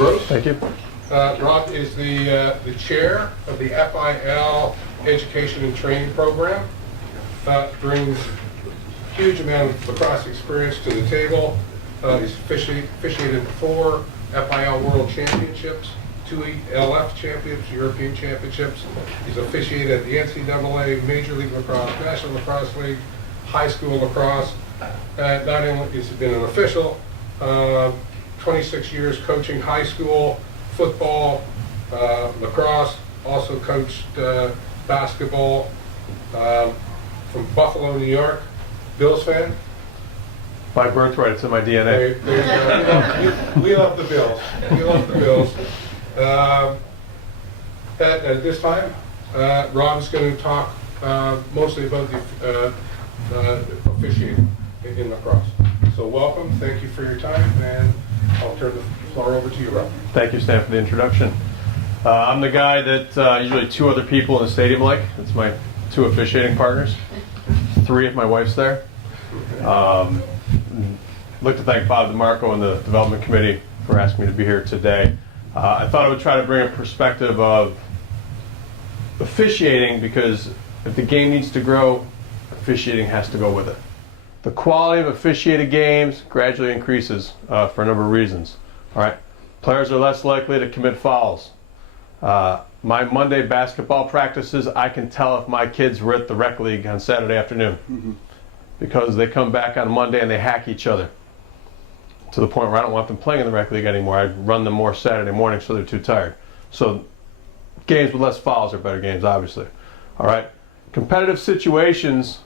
Gross. Thank you. Rob is the chair of the FIL Education and Training Program. Brings huge amount of lacrosse experience to the table. He's officiated 4 FIL World Championships, 2 LF Championships, European Championships. He's officiated at the NCAA, Major League Lacrosse, National Lacrosse League, high school lacrosse. Not only has he been an official, 26 years coaching high school football, lacrosse, also coached basketball from Buffalo, New York. Bills fan? By birthright, it's in my DNA. We love the Bills. We love the Bills. At this time, Rob's going to talk mostly about the officiating in lacrosse. So welcome, thank you for your time, and I'll turn the floor over to you, Rob. Thank you, Stan, for the introduction. I'm the guy that usually 2 other people in the stadium like. It's my 2 officiating partners. 3 if my wife's there. I'd like to thank Bob DeMarco and the development committee for asking me to be here today. I thought I would try to bring a perspective of officiating, because if the game needs to grow, officiating has to go with it. The quality of officiated games gradually increases for a number of reasons. All right, players are less likely to commit fouls. My Monday basketball practices, I can tell if my kids were at the rec league on Saturday afternoon, because they come back on Monday and they hack each other to the point where I don't want them playing in the rec league anymore. I run them more Saturday morning so they're too tired. So games with less fouls are better games, obviously. All right, competitive situations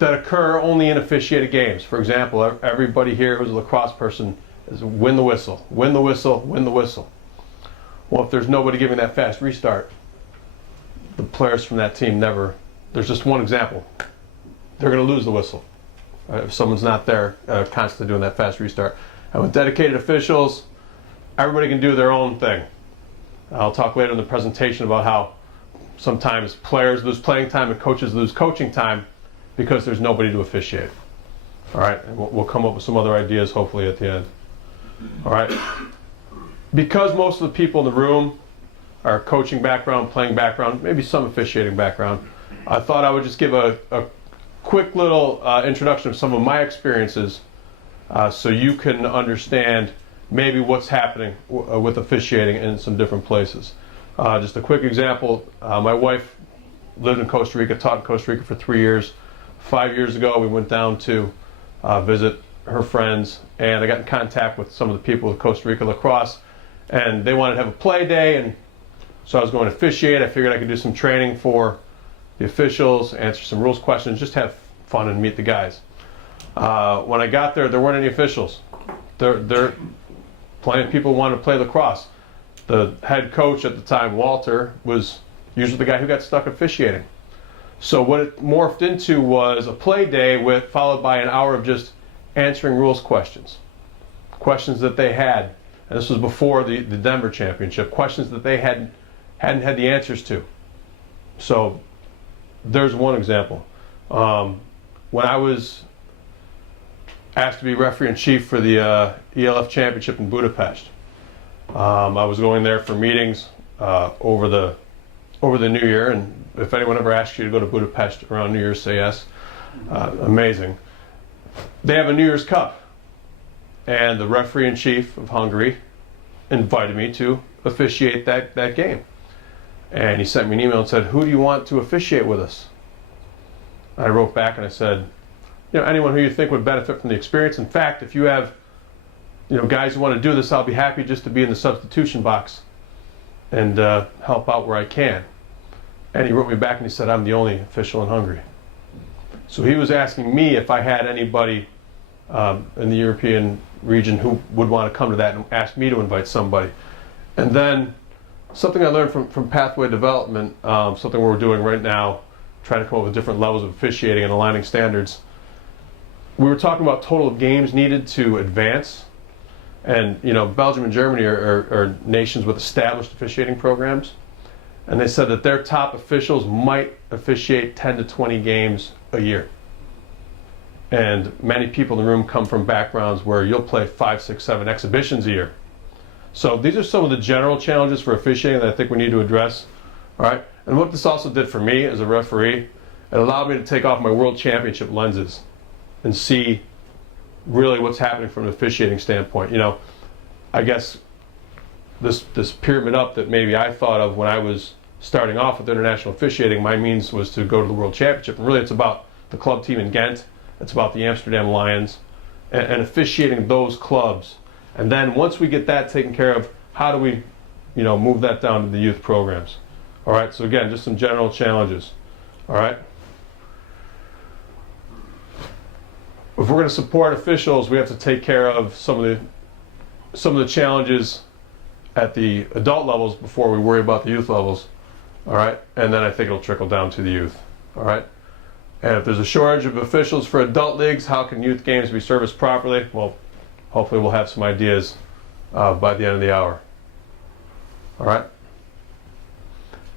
that occur only in officiated games. For example, everybody here who's a lacrosse person is win the whistle, win the whistle, win the whistle. Well, if there's nobody giving that fast restart, the players from that team never, there's just one example, they're going to lose the whistle if someone's not there constantly doing that fast restart. And with dedicated officials, everybody can do their own thing. I'll talk later in the presentation about how sometimes players lose playing time and coaches lose coaching time because there's nobody to officiate. All right, and we'll come up with some other ideas hopefully at the end. All right, because most of the people in the room are coaching background, playing background, maybe some officiating background, I thought I would just give a quick little introduction of some of my experiences so you can understand maybe what's happening with officiating in some different places. Just a quick example, my wife lived in Costa Rica, taught in Costa Rica for 3 years. 5 years ago we went down to visit her friends, and I got in contact with some of the people with Costa Rica Lacrosse, and they wanted to have a play day, and so I was going to officiate. I figured I could do some training for the officials, answer some rules questions, just have fun and meet the guys. When I got there, there weren't any officials. There plenty of people wanted to play lacrosse. The head coach at the time, Walter, was usually the guy who got stuck officiating. So what it morphed into was a play day followed by an hour of just answering rules questions that they had, and this was before the Denver championship, questions that they hadn't had the answers to. So there's one example. When I was asked to be referee in chief for the ELF championship in Budapest, I was going there for meetings over the New Year, and if anyone ever asks you to go to Budapest around New Year's, say yes. Amazing. They have a New Year's Cup, and the referee in chief of Hungary invited me to officiate that game. And he sent me an email and said, "Who do you want to officiate with us?" I wrote back and I said, anyone who you think would benefit from the experience. In fact, if you have guys who want to do this, I'll be happy just to be in the substitution box and help out where I can. And he wrote me back and he said, "I'm the only official in Hungary." So he was asking me if I had anybody in the European region who would want to come to that, and asked me to invite somebody. And then something I learned from Pathway Development, something we're doing right now, trying to come up with different levels of officiating and aligning standards. We were talking about total games needed to advance. And Belgium and Germany are nations with established officiating programs. And they said that their top officials might officiate 10 to 20 games a year. And many people in the room come from backgrounds where you'll play 5, 6, 7 exhibitions a year. So these are some of the general challenges for officiating that I think we need to address. All right. And what this also did for me as a referee, it allowed me to take off my world championship lenses and see really what's happening from an officiating standpoint. You know, I guess this pyramid up that maybe I thought of when I was starting off with international officiating, my means was to go to the world championship. And really it's about the club team in Ghent, it's about the Amsterdam Lions, and officiating those clubs. And then once we get that taken care of, how do we, you know, move that down to the youth programs? All right, so again, just some general challenges. All right. If we're going to support officials, we have to take care of some of the challenges at the adult levels before we worry about the youth levels. All right, and then I think it'll trickle down to the youth. All right, and if there's a shortage of officials for adult leagues, how can youth games be serviced properly? Well, hopefully we'll have some ideas by the end of the hour. All right.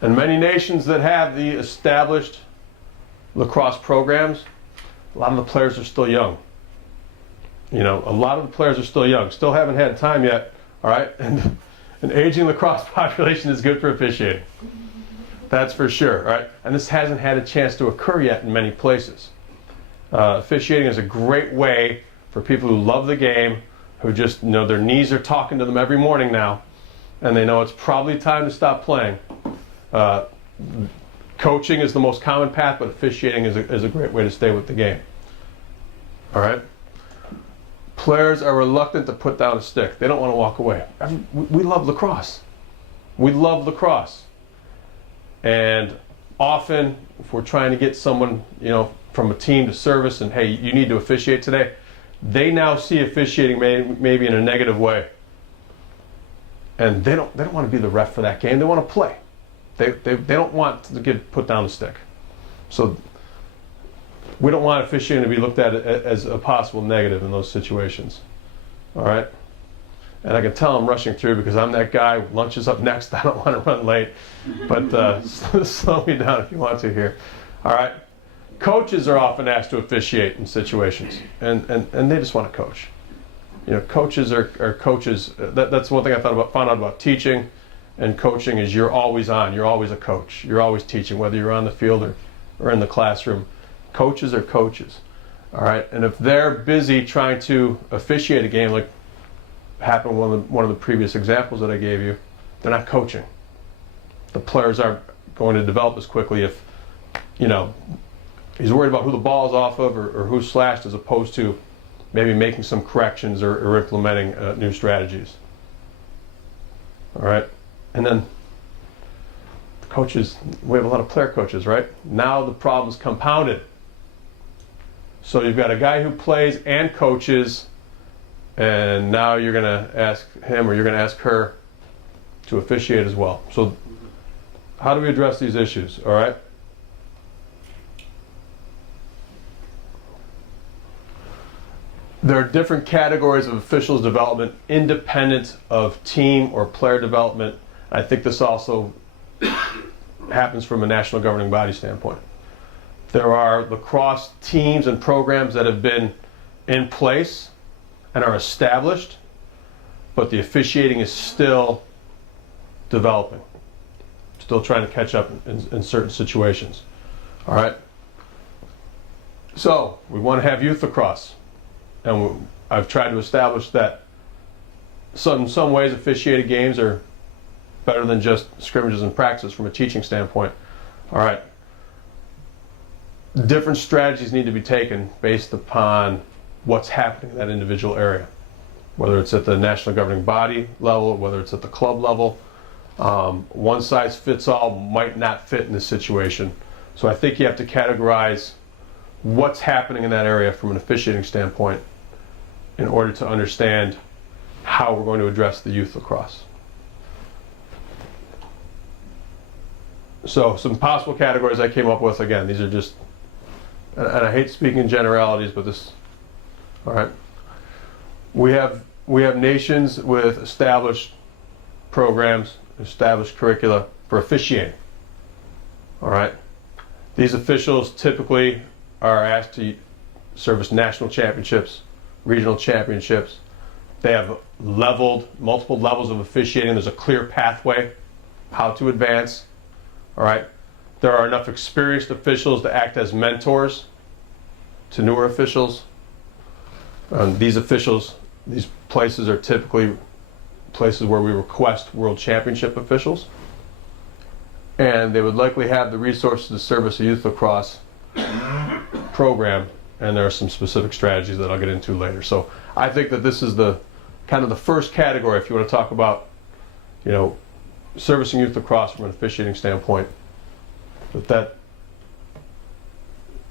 And many nations that have the established lacrosse programs, a lot of the players are still young. You know, a lot of the players are still young, still haven't had time yet. All right, and an aging lacrosse population is good for officiating. That's for sure. All right, and this hasn't had a chance to occur yet in many places. Officiating is a great way for people who love the game, who just, you know, their knees are talking to them every morning now, and they know it's probably time to stop playing. Coaching is the most common path, but officiating is a great way to stay with the game. All right. Players are reluctant to put down a stick. They don't want to walk away. We love lacrosse. We love lacrosse. And often, if we're trying to get someone, you know, from a team to service, and hey, you need to officiate today, they now see officiating maybe in a negative way, and they don't want to be the ref for that game. They want to play. They don't want to put down the stick. So we don't want officiating to be looked at as a possible negative in those situations. All right? And I can tell I'm rushing through because I'm that guy. Lunch is up next. I don't want to run late. But slow me down if you want to here. All right? Coaches are often asked to officiate in situations, and they just want to coach. You know, coaches are coaches. That's one thing I found out about teaching and coaching is you're always on. You're always a coach. You're always teaching, whether you're on the field or in the classroom. Coaches are coaches. All right? And if they're busy trying to officiate a game, like happened one of the previous examples that I gave you, they're not coaching. The players aren't going to develop as quickly if, you know, he's worried about who the ball is off of or who's slashed, as opposed to maybe making some corrections or implementing new strategies. All right? And then the coaches, we have a lot of player coaches, right? Now the problem's compounded. So you've got a guy who plays and coaches, and now you're going to ask him or you're going to ask her to officiate as well. So how do we address these issues? All right? There are different categories of officials development independent of team or player development. I think this also happens from a national governing body standpoint. There are lacrosse teams and programs that have been in place and are established, but the officiating is still developing, still trying to catch up in certain situations. All right? So we want to have youth lacrosse. And I've tried to establish that in some ways officiated games are better than just scrimmages and practices from a teaching standpoint. All right. Different strategies need to be taken based upon what's happening in that individual area, whether it's at the national governing body level, whether it's at the club level. One size fits all might not fit in this situation. So I think you have to categorize what's happening in that area from an officiating standpoint in order to understand how we're going to address the youth lacrosse. So some possible categories I came up with, again, these are just, and I hate speaking in generalities, but this, all right. We have nations with established programs, established curricula for officiating. All right. These officials typically are asked to service national championships, regional championships. They have multiple levels of officiating. There's a clear pathway how to advance. All right. There are enough experienced officials to act as mentors to newer officials. These places are typically places where we request world championship officials. And they would likely have the resources to service a youth lacrosse program. And there are some specific strategies that I'll get into later. So I think that this is the kind of the first category, if you want to talk about, servicing youth lacrosse from an officiating standpoint, that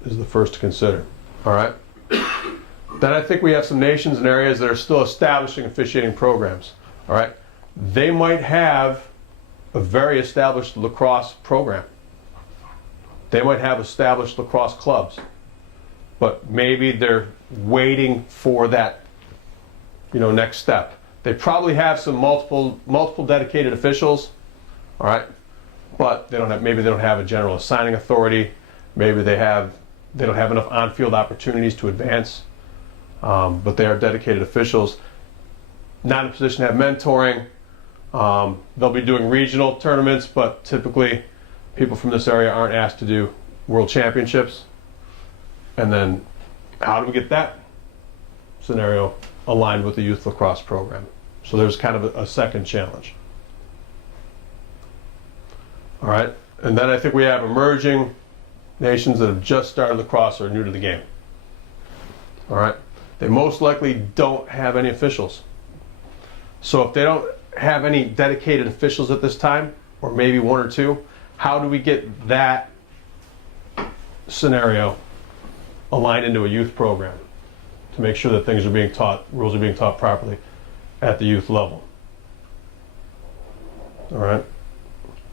is the first to consider. All right. Then I think we have some nations and areas that are still establishing officiating programs. All right. They might have a very established lacrosse program. They might have established lacrosse clubs, but maybe they're waiting for that, next step. They probably have some multiple dedicated officials, all right, but maybe they don't have a general assigning authority. Maybe they don't have enough on-field opportunities to advance, but they are dedicated officials, not in a position to have mentoring. They'll be doing regional tournaments, but typically people from this area aren't asked to do world championships. And then how do we get that scenario aligned with the youth lacrosse program? So there's kind of a second challenge. All right. And then I think we have emerging nations that have just started lacrosse or are new to the game. All right. They most likely don't have any officials. So if they don't have any dedicated officials at this time, or maybe one or two, how do we get that scenario aligned into a youth program to make sure that things are being taught, rules are being taught properly at the youth level? All right.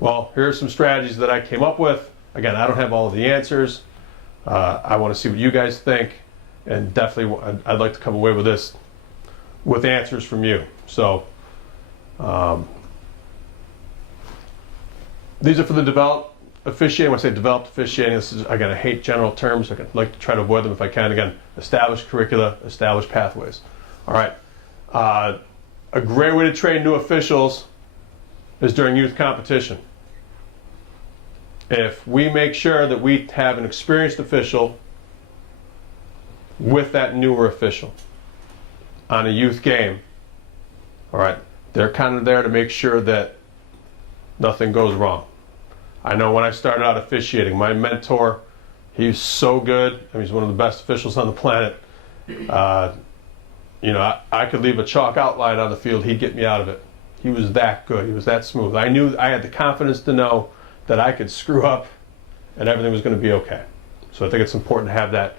Well, here are some strategies that I came up with. Again, I don't have all of the answers. I want to see what you guys think, and definitely I'd like to come away with this with answers from you. So these are for the developed officiating. When I say developed officiating, this is, again, I hate general terms. I like to try to avoid them if I can. Again, established curricula, established pathways. All right. A great way to train new officials is during youth competition. If we make sure that we have an experienced official with that newer official on a youth game, all right, they're kind of there to make sure that nothing goes wrong. I know when I started out officiating, my mentor, he's so good. I mean, he's one of the best officials on the planet. I could leave a chalk outline on the field, he'd get me out of it. He was that good. He was that smooth. I knew I had the confidence to know that I could screw up and everything was going to be okay. So I think it's important to have that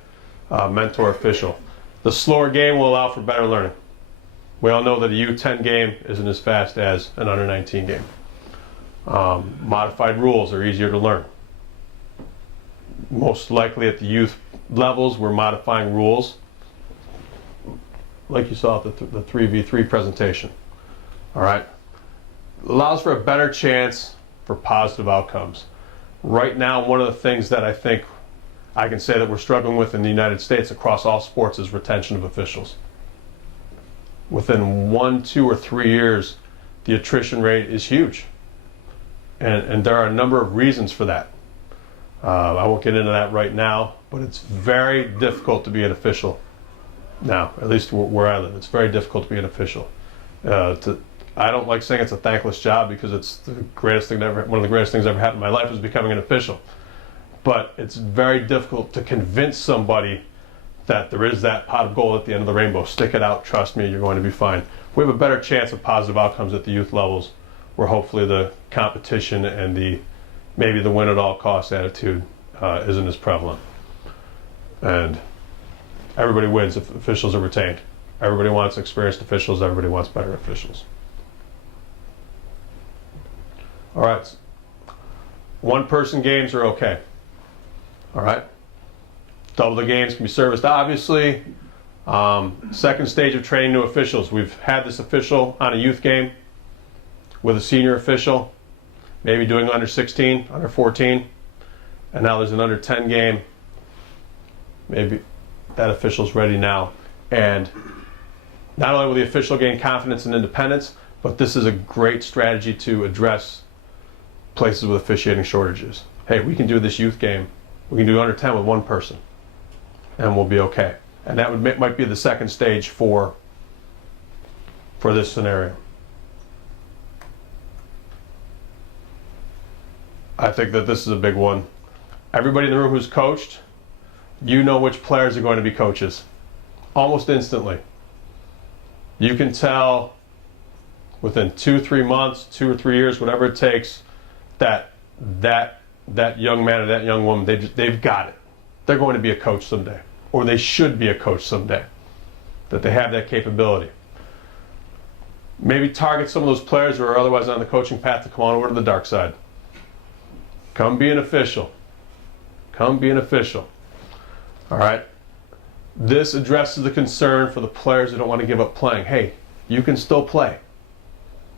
mentor official. The slower game will allow for better learning. We all know that a U10 game isn't as fast as an under 19 game. Modified rules are easier to learn. Most likely at the youth levels, we're modifying rules like you saw at the 3v3 presentation. All right. Allows for a better chance for positive outcomes. Right now, one of the things that I think I can say that we're struggling with in the United States across all sports is retention of officials. Within 1, 2, or 3 years, the attrition rate is huge. And there are a number of reasons for that. I won't get into that right now, but it's very difficult to be an official now, at least where I live. It's very difficult to be an official. I don't like saying it's a thankless job because it's the greatest thing one of the greatest things that ever happened in my life was becoming an official. But it's very difficult to convince somebody that there is that pot of gold at the end of the rainbow. Stick it out, trust me, you're going to be fine. We have a better chance of positive outcomes at the youth levels where hopefully the competition and maybe the win at all costs attitude isn't as prevalent. And everybody wins if officials are retained. Everybody wants experienced officials, everybody wants better officials. All right, one-person games are okay. All right, double the games can be serviced, obviously. Second stage of training new officials. We've had this official on a youth game with a senior official, maybe doing under 16, under 14, and now there's an under 10 game, maybe that official's ready now. And not only will the official gain confidence and independence, but this is a great strategy to address places with officiating shortages. Hey, we can do this youth game. We can do under 10 with one person, and we'll be okay. And that might be the second stage for this scenario. I think that this is a big one. Everybody in the room who's coached, you know which players are going to be coaches almost instantly. You can tell within 2-3 months, 2 or 3 years, whatever it takes, that young man or that young woman, they've got it. They're going to be a coach someday, or they should be a coach someday, that they have that capability. Maybe target some of those players who are otherwise on the coaching path to come on over to the dark side. Come be an official. Come be an official. All right? This addresses the concern for the players who don't want to give up playing. Hey, you can still play.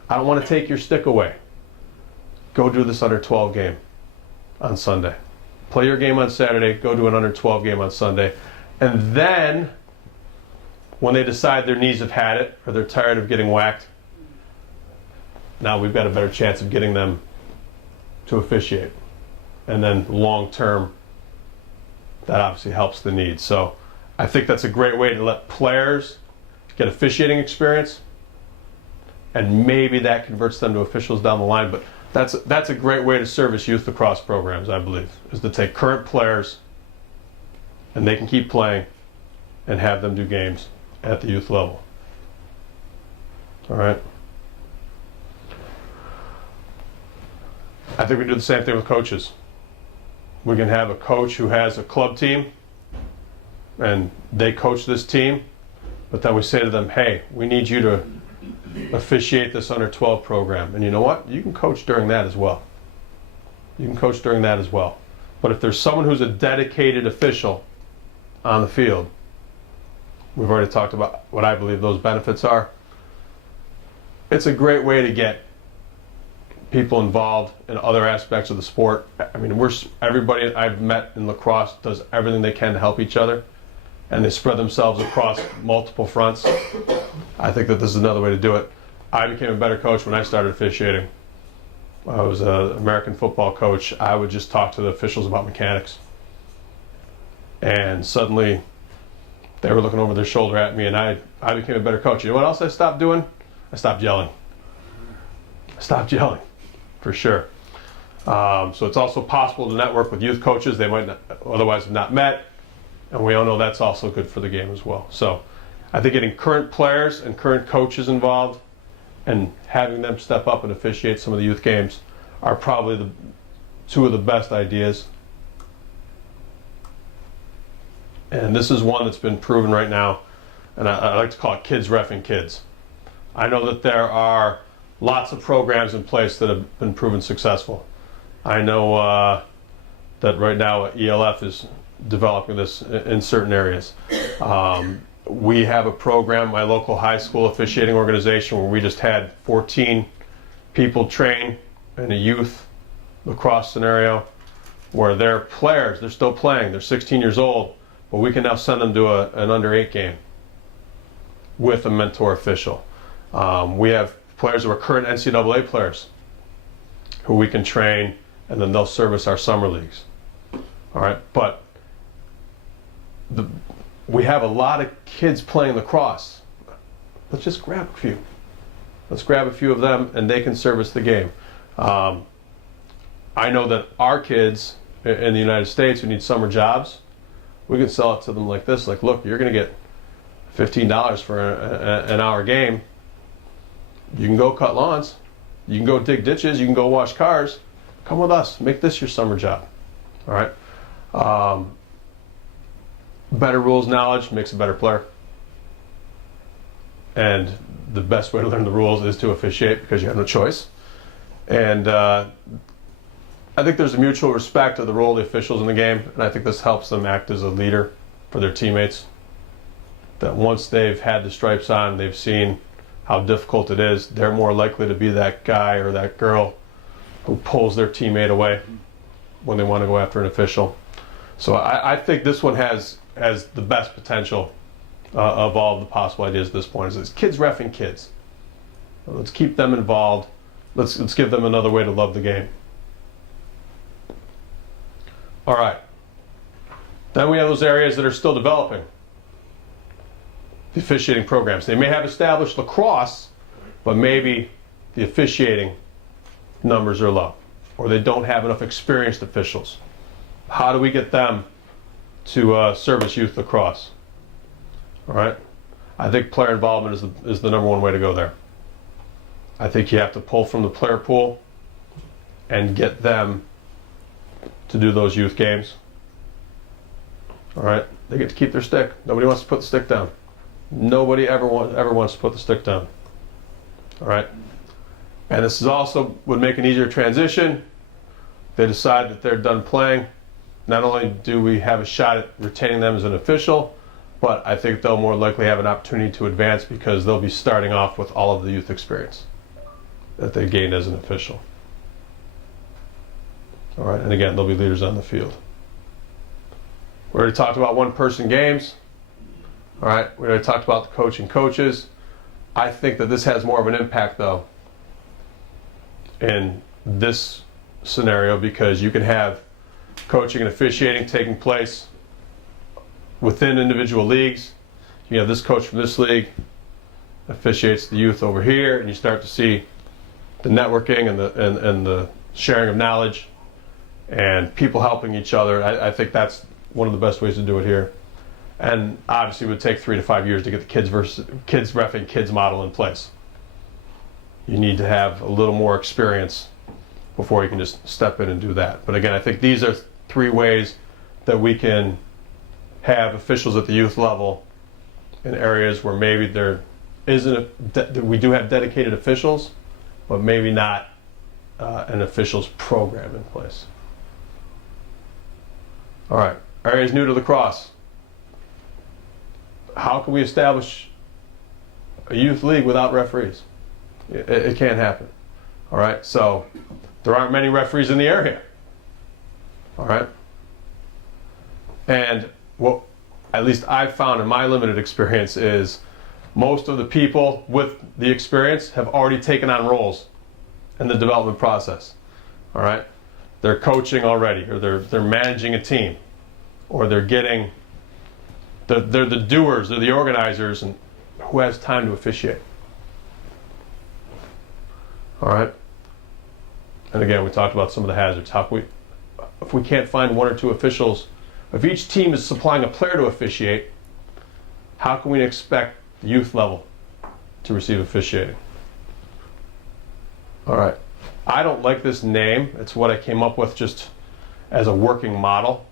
I don't want to take your stick away. Go do this under 12 game on Sunday. Play your game on Saturday, go do an under 12 game on Sunday. And then, when they decide their knees have had it, or they're tired of getting whacked, now we've got a better chance of getting them to officiate. And then long term, that obviously helps the need. So I think that's a great way to let players get officiating experience, and maybe that converts them to officials down the line. But that's a great way to service youth lacrosse programs, I believe, is to take current players and they can keep playing and have them do games at the youth level. All right. I think we do the same thing with coaches. We can have a coach who has a club team and they coach this team, but then we say to them, hey, we need you to officiate this under 12 program. And you know what? You can coach during that as well. You can coach during that as well. But if there's someone who's a dedicated official on the field, we've already talked about what I believe those benefits are. It's a great way to get people involved in other aspects of the sport. I mean, everybody I've met in lacrosse does everything they can to help each other, and they spread themselves across multiple fronts. I think that this is another way to do it. I became a better coach when I started officiating. I was an American football coach. I would just talk to the officials about mechanics. And suddenly, they were looking over their shoulder at me, and I became a better coach. You know what else I stopped doing? I stopped yelling. I stopped yelling, for sure. So it's also possible to network with youth coaches they might not, otherwise have not met, and we all know that's also good for the game as well. So I think getting current players and current coaches involved and having them step up and officiate some of the youth games are probably two of the best ideas. And this is one that's been proven right now, and I like to call it kids reffing kids. I know that there are lots of programs in place that have been proven successful. I know that right now ELF is developing this in certain areas. We have a program, my local high school officiating organization, where we just had 14 people train in a youth lacrosse scenario where they're players, they're still playing, they're 16 years old, but we can now send them to an under 8 game with a mentor official. We have players who are current NCAA players who we can train, and then they'll service our summer leagues. All right, but we have a lot of kids playing lacrosse. Let's just grab a few. Let's grab a few of them, and they can service the game. I know that our kids in the United States who need summer jobs, we can sell it to them like this. Like, look, you're going to get $15 for an hour game. You can go cut lawns. You can go dig ditches. You can go wash cars. Come with us. Make this your summer job. All right? Better rules knowledge makes a better player. And the best way to learn the rules is to officiate, because you have no choice. And I think there's a mutual respect of the role of the officials in the game, and I think this helps them act as a leader for their teammates. That once they've had the stripes on, they've seen how difficult it is, they're more likely to be that guy or that girl who pulls their teammate away when they want to go after an official. So I think this one has as the best potential of all the possible ideas at this point. Is kids reffing kids. Let's keep them involved. Let's give them another way to love the game. All right. Then we have those areas that are still developing. The officiating programs. They may have established lacrosse, but maybe the officiating numbers are low, or they don't have enough experienced officials. How do we get them to service youth lacrosse? All right. I think player involvement is the number one way to go there. I think you have to pull from the player pool and get them to do those youth games. All right. They get to keep their stick. Nobody wants to put the stick down. Nobody ever wants to put the stick down. All right. And this is also would make an easier transition. They decide that they're done playing. Not only do we have a shot at retaining them as an official, but I think they'll more likely have an opportunity to advance because they'll be starting off with all of the youth experience that they gained as an official. All right, and again, they'll be leaders on the field. We already talked about one-person games. All right, we already talked about the coaching coaches. I think that this has more of an impact, though, in this scenario because you can have coaching and officiating taking place within individual leagues. You have this coach from this league officiates the youth over here, and you start to see the networking and the sharing of knowledge and people helping each other. I think that's one of the best ways to do it here. And obviously it would take 3 to 5 years to get the kids reffing kids model in place. You need to have a little more experience before you can just step in and do that. But again, I think these are 3 ways that we can have officials at the youth level in areas where maybe there isn't we do have dedicated officials, but maybe not an officials program in place. All right, areas new to lacrosse. How can we establish a youth league without referees? It can't happen. All right, so there aren't many referees in the area. All right, and what at least I've found in my limited experience is most of the people with the experience have already taken on roles in the development process. All right, they're coaching already, or they're managing a team, or they're the doers, they're the organizers, and who has time to officiate? All right, and again, we talked about some of the hazards. If we can't find 1 or 2 officials, if each team is supplying a player to officiate, how can we expect the youth level to receive officiating? All right, I don't like this name. It's what I came up with just as a working model,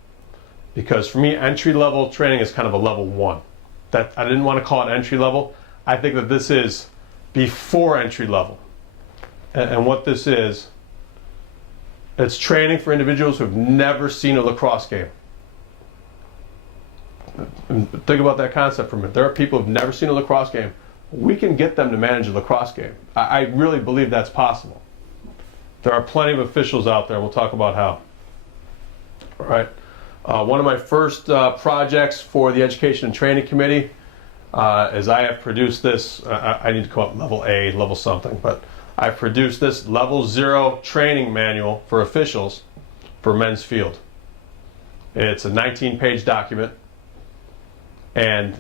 because for me, entry-level training is kind of a level 1. That I didn't want to call it entry-level. I think that this is before entry-level. And what this is, it's training for individuals who have never seen a lacrosse game. Think about that concept for a minute. There are people who've never seen a lacrosse game. We can get them to manage a lacrosse game. I really believe that's possible. There are plenty of officials out there. We'll talk about how. All right. One of my first projects for the Education and Training Committee is I have produced this. I need to call it level A, level something, but I produced this level 0 training manual for officials for men's field. It's a 19-page document. And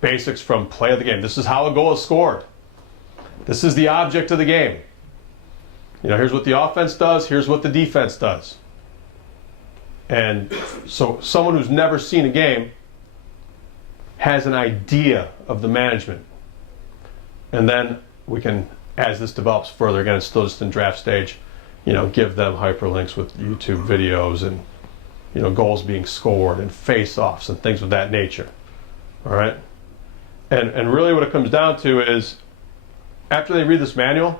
basics from play of the game. This is how a goal is scored. This is the object of the game. You know, here's what the offense does, here's what the defense does. And so someone who's never seen a game has an idea of the management. And then we can, as this develops further, again, it's still just in draft stage, you know, give them hyperlinks with YouTube videos and, you know, goals being scored and face-offs and things of that nature. All right, and really what it comes down to is after they read this manual,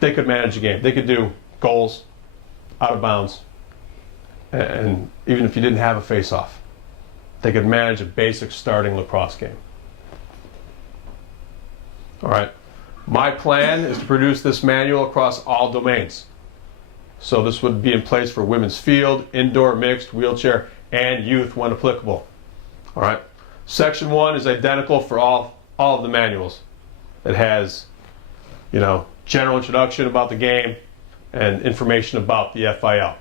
they could manage a game. They could do goals, out of bounds, and even if you didn't have a face-off, they could manage a basic starting lacrosse game. All right, my plan is to produce this manual across all domains. So this would be in place for women's field, indoor, mixed, wheelchair, and youth when applicable. All right. Section 1 is identical for all of the manuals. It has, general introduction about the game and information about the FIL.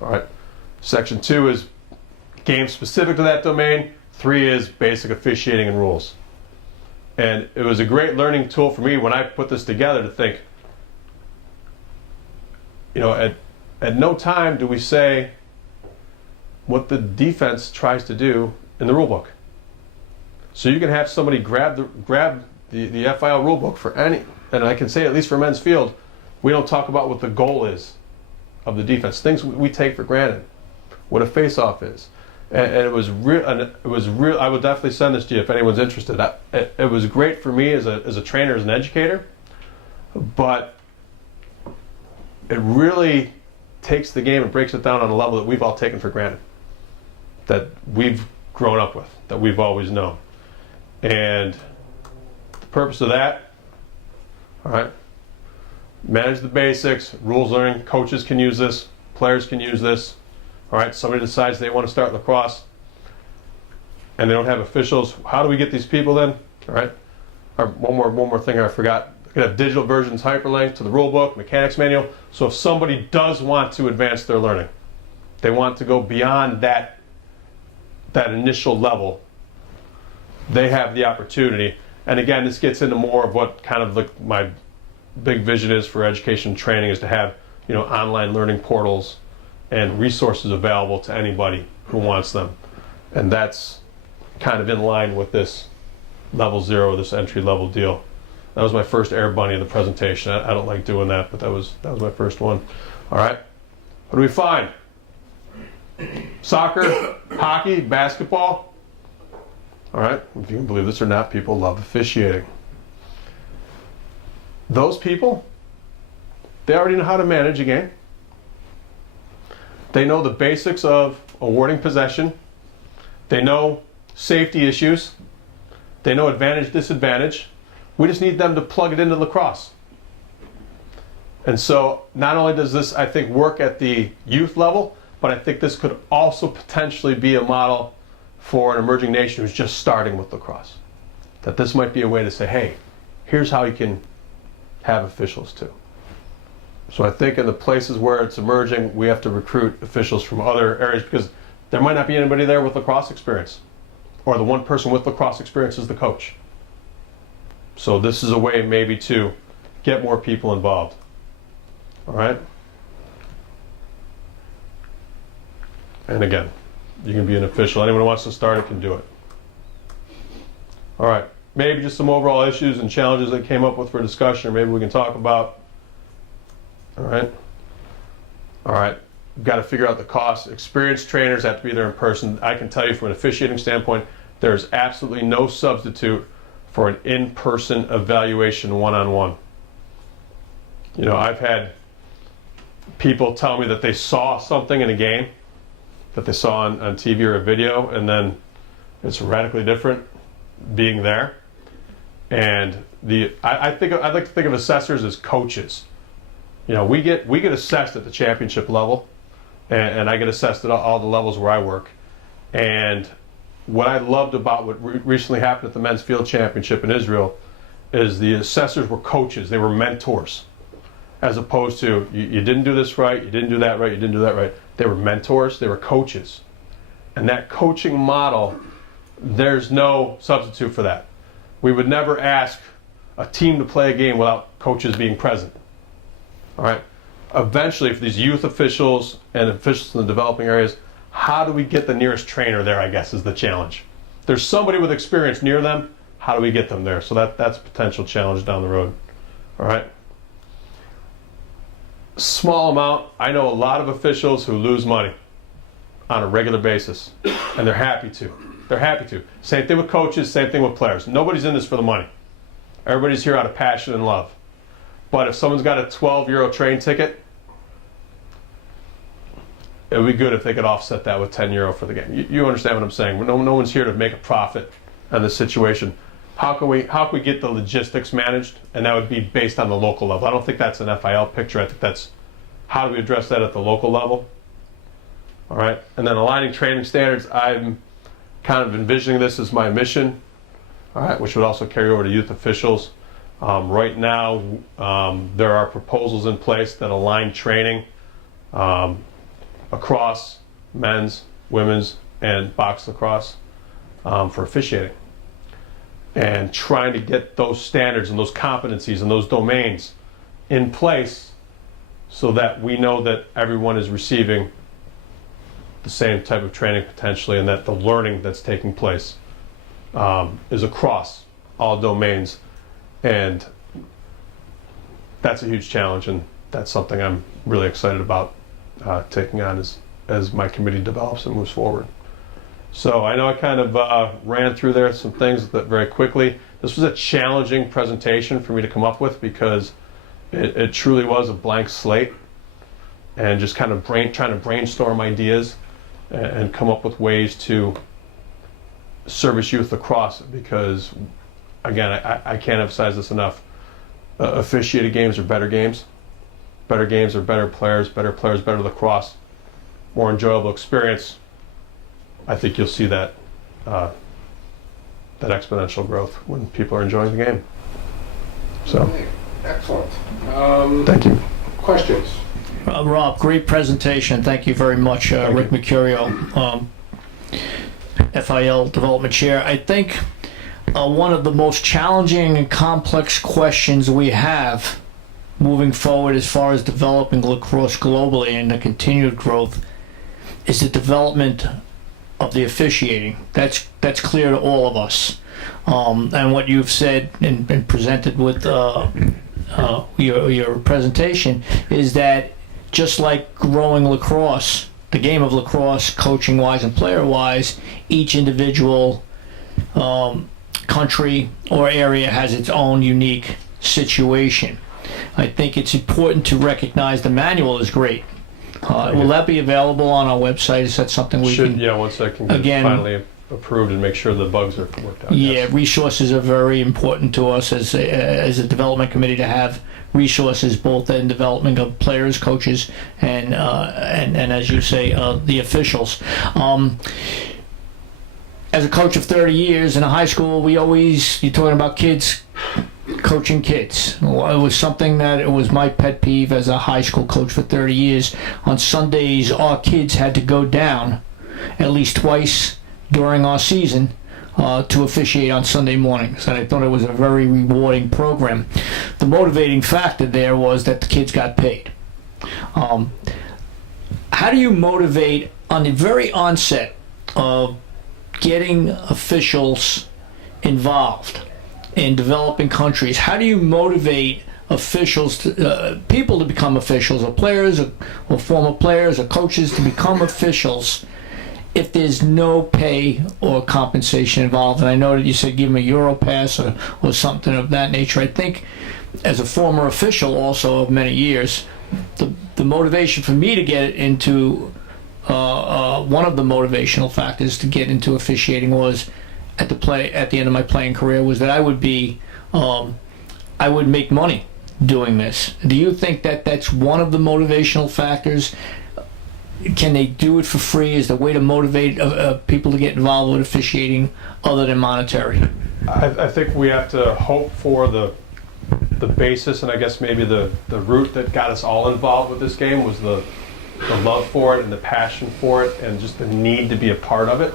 All right. Section 2 is game specific to that domain. 3 is basic officiating and rules. And it was a great learning tool for me when I put this together to think, at no time do we say what the defense tries to do in the rule book. So you can have somebody grab the FIL rule book for any, and I can say at least for men's field, we don't talk about what the goal is of the defense. Things we take for granted, what a face-off is. And it was real. I would definitely send this to you if anyone's interested. It was great for me as a trainer, as an educator, but it really takes the game and breaks it down on a level that we've all taken for granted, that we've grown up with, that we've always known. And the purpose of that, all right, manage the basics, rules learning. Coaches can use this, players can use this. All right, somebody decides they want to start lacrosse and they don't have officials. How do we get these people then? All right. One more thing I forgot. We could have digital versions hyperlinked to the rule book, mechanics manual. So if somebody does want to advance their learning, they want to go beyond that initial level, they have the opportunity. And again, this gets into more of what kind of my big vision is for education and training, is to have online learning portals and resources available to anybody who wants them. And that's kind of in line with this level 0, this entry level deal. That was my first air bunny of the presentation. I don't like doing that, but that was my first one. All right, what do we find? Soccer, hockey, basketball. All right, if you can believe this or not, people love officiating. Those people, they already know how to manage a game. They know the basics of awarding possession. They know safety issues. They know advantage, disadvantage. We just need them to plug it into lacrosse. And so not only does this, I think, work at the youth level, but I think this could also potentially be a model for an emerging nation who's just starting with lacrosse. That this might be a way to say, hey, here's how you can have officials too. So I think in the places where it's emerging, we have to recruit officials from other areas, because there might not be anybody there with lacrosse experience, or the one person with lacrosse experience is the coach. So this is a way maybe to get more people involved. All right? And again, you can be an official. Anyone who wants to start it can do it. All right. Maybe just some overall issues and challenges that came up with for discussion, or maybe we can talk about. All right. All right. We've got to figure out the cost. Experienced trainers have to be there in person. I can tell you from an officiating standpoint, there's absolutely no substitute for an in-person evaluation one-on-one. I've had people tell me that they saw something in a game that they saw on TV or a video, and then it's radically different being there. And I'd like to think of assessors as coaches. We get assessed at the championship level, and I get assessed at all the levels where I work. And what I loved about what recently happened at the men's field championship in Israel is the assessors were coaches. They were mentors, as opposed to you didn't do this right, you didn't do that right, you didn't do that right. They were mentors, they were coaches. And that coaching model, there's no substitute for that. We would never ask a team to play a game without coaches being present. All right. Eventually, for these youth officials and officials in the developing areas, how do we get the nearest trainer there, I guess, is the challenge. There's somebody with experience near them. How do we get them there? So that's a potential challenge down the road. All right. Small amount. I know a lot of officials who lose money on a regular basis, and they're happy to. They're happy to. Same thing with coaches, same thing with players. Nobody's in this for the money. Everybody's here out of passion and love. But if someone's got a 12-euro train ticket, it would be good if they could offset that with 10 euro for the game. You understand what I'm saying? No one's here to make a profit on this situation. How can we get the logistics managed? And that would be based on the local level. I don't think that's an FIL picture. I think that's how do we address that at the local level. All right. And then aligning training standards. I'm kind of envisioning this as my mission, all right, which would also carry over to youth officials. Right now, there are proposals in place that align training across men's, women's, and box lacrosse for officiating. And trying to get those standards and those competencies and those domains in place so that we know that everyone is receiving the same type of training potentially, and that the learning that's taking place is across all domains. And that's a huge challenge, and that's something I'm really excited about taking on as my committee develops and moves forward. So I know I kind of ran through there some things that very quickly. This was a challenging presentation for me to come up with, because it truly was a blank slate, and just kind of trying to brainstorm ideas and come up with ways to service youth lacrosse, because again, I can't emphasize this enough. Officiated games are better games. Better games are better players, better lacrosse, more enjoyable experience. I think you'll see that that exponential growth when people are enjoying the game. So, Okay, excellent. thank you. Questions? Rob, great presentation. Thank you very much, Rick Mercurio, FIL Development Chair. I think one of the most challenging and complex questions we have moving forward as far as developing lacrosse globally and the continued growth is the development of the officiating. That's clear to all of us. And what you've said and presented with your presentation is that just like growing lacrosse, the game of lacrosse, coaching-wise and player-wise, each individual country or area has its own unique situation. I think it's important to recognize the manual is great. Will that be available on our website? Is that something we can? Yeah, once I can get it finally approved and make sure the bugs are worked out. Yeah, yes. Resources are very important to us as a development committee, to have resources both in development of players, coaches, and as you say, the officials. As a coach of 30 years in a high school, you're talking about kids, coaching kids. Well, it was something that it was my pet peeve as a high school coach for 30 years. On Sundays, our kids had to go down at least twice during our season to officiate on Sunday mornings, and I thought it was a very rewarding program. The motivating factor there was that the kids got paid. How do you motivate on the very onset of getting officials involved in developing countries? How do you motivate officials, people to become officials, or players, or former players, or coaches to become officials, if there's no pay or compensation involved? And I know that you said give them a Euro pass or something of that nature. I think as a former official also of many years, the motivation for me to get into one of the motivational factors to get into officiating was at the end of my playing career was that I would make money doing this. Do you think that that's one of the motivational factors? Can they do it for free? Is the way to motivate people to get involved with officiating other than monetary? I think we have to hope for the basis, and I guess maybe the root that got us all involved with this game was the love for it and the passion for it and just the need to be a part of it.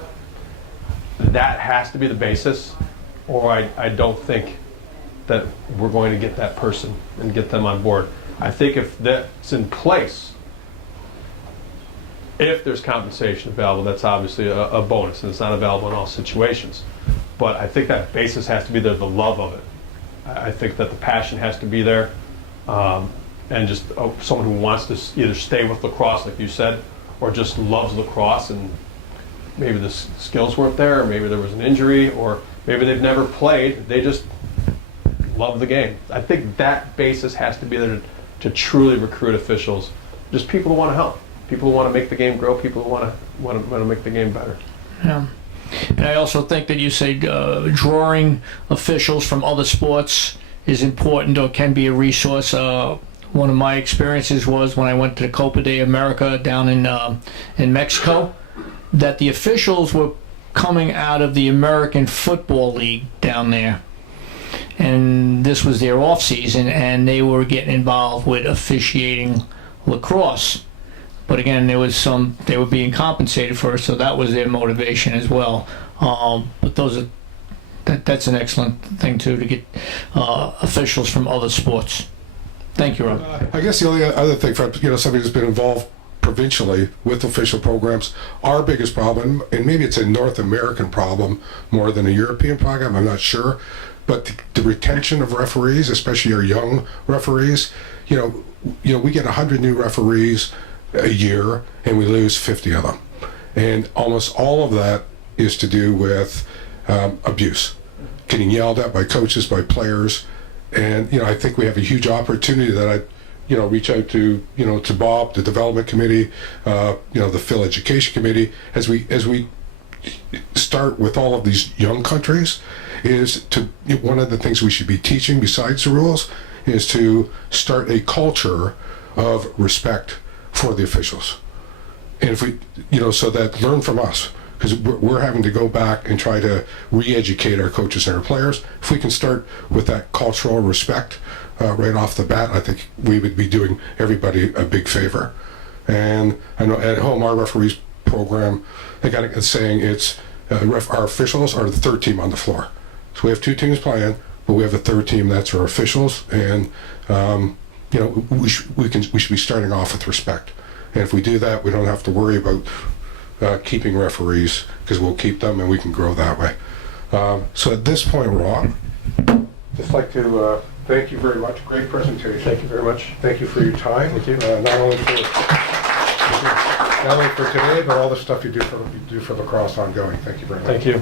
That has to be the basis, or I don't think that we're going to get that person and get them on board. I think if that's in place, if there's compensation available, that's obviously a bonus, and it's not available in all situations. But I think that basis has to be there, the love of it. I think that the passion has to be there, and just someone who wants to either stay with lacrosse, like you said, or just loves lacrosse, and maybe the skills weren't there, or maybe there was an injury, or maybe they've never played, they just love the game. I think that basis has to be there to truly recruit officials, just people who want to help. People who want to make the game grow, people who want to make the game better. Yeah. And I also think that you say drawing officials from other sports is important, or can be a resource. One of my experiences was when I went to the Copa de America down in Mexico, that the officials were coming out of the American Football League down there. And this was their off season, and they were getting involved with officiating lacrosse. But again, they were being compensated for it, so that was their motivation as well. But that's an excellent thing too, to get officials from other sports. Thank you, Rob. I guess the only other thing for somebody who's been involved provincially with official programs, our biggest problem, and maybe it's a North American problem more than a European problem, I'm not sure, but the retention of referees, especially our young referees, we get 100 new referees a year and we lose 50 of them. And almost all of that is to do with abuse, getting yelled at by coaches, by players. And I think we have a huge opportunity that I reach out to to Bob, the development committee, the Phil Education Committee, as we start with all of these young countries, is to one of the things we should be teaching besides the rules is to start a culture of respect for the officials. And if we so that learn from us, because we're having to go back and try to re-educate our coaches and our players. If we can start with that cultural respect right off the bat, I think we would be doing everybody a big favor. And I know at home, our referees program, they got a saying, it's our officials are the third team on the floor. So we have two teams playing, but we have a third team, that's our officials. And we should be starting off with respect. And if we do that, we don't have to worry about keeping referees, because we'll keep them and we can grow that way. So at this point, Rob, just like to thank you very much. Great presentation. Thank you very much. Thank you for your time. Thank you. Not only for today, but all the stuff you do for lacrosse ongoing. Thank you very much. Thank you.